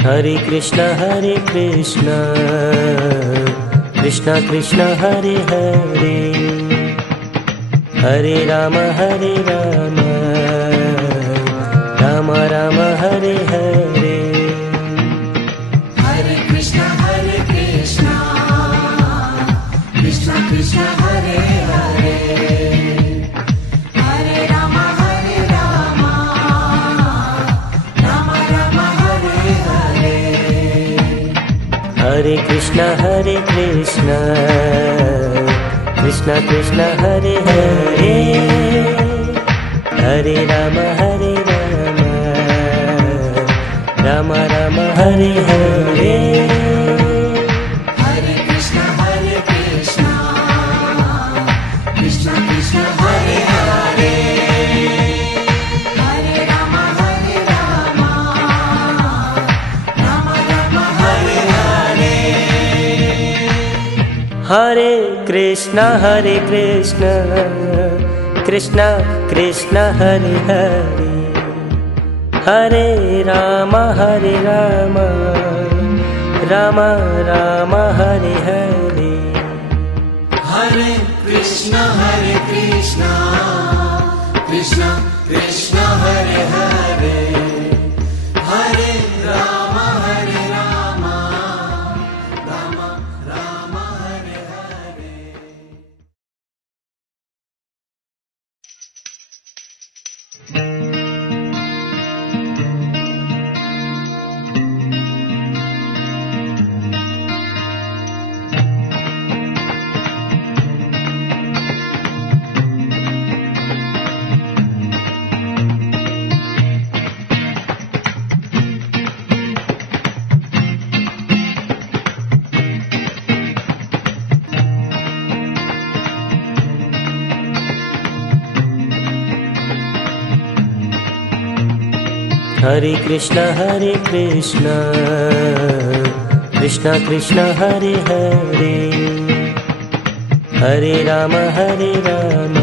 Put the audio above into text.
Hare Krishna Krishna Krishna Hare Hare, Hare Ram Ram Ram Hare Hare. Hare Krishna Krishna Krishna Hare Hare, Hare Ram Ram Ram Hare Hare. Hare Krishna Krishna Krishna Hare Hare, Hare Ram Ram Ram Hare Hare. Hare Krishna Krishna Krishna Hare Hare, Hare Ram Ram Ram Hare Hare. Hare Krishna Krishna Krishna Hare Hare, Hare Ram Ram Ram Hare Hare. Hare Krishna Krishna Krishna Hare Hare, Hare Ram Ram Ram Hare Hare. Hare Krishna Krishna Krishna Hare Hare, Hare Ram